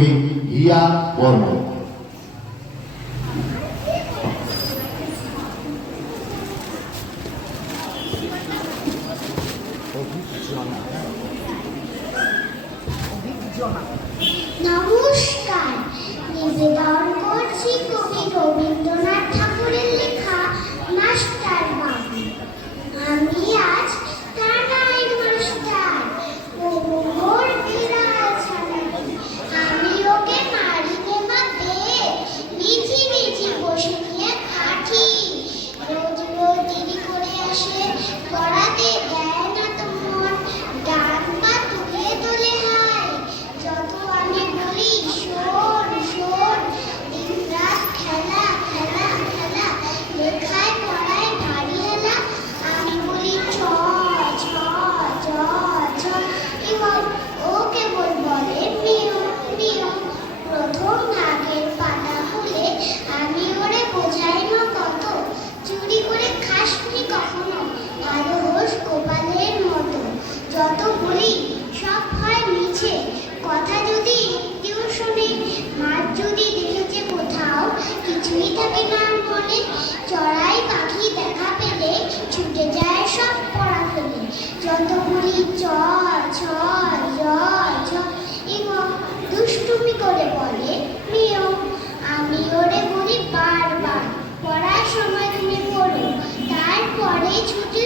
ইয়া বর্মন। নমস্কার, নিবেদন করছি কবি রবীন্দ্রনাথ ঠাকুরের লেখা মাস্টার বাবু। আমি আজ কানাই মাস্টার, ও মোর বিড়াল ছানাটি। আমি ওকে মারিতে মাতে মিছি মিছি বসে নিয়ে খাটি। রোজ রোজ দেরি করে আসে, পড়াতে দেয় না তো মন, ডান পা তুলে তোলে হায়। যত আমি বলি শোন শোন, দিন রাত খেলা খেলা খেলা, লেখায় পড়ায় ভারী হেলা। আমি বলি চ চ চ চ, এবং ও কেবল বলে মিও মিও। প্রথম ভাগের পাতা খুলে আমি ওরে বোঝাই না কত, চুরি করে খাসনি কখনো, ভালো হোস গোপালের মতো। যত বলি সব হয় মিছে, কথা যদি কেউ শোনে, মাছ যদি দেখেছে কোথাও, কিছুই থাকে না মনে। চড়াই পাখি দেখা পেলে ছুটে যায় সব পড়া ফেলে। যত বলি চ ছ জ জ, এবং দুষ্টুমি করে বলে মিও। আমি ওরে বলি বারবার, পড়ার সময় তুমি পড়ো, তারপরে ছুটে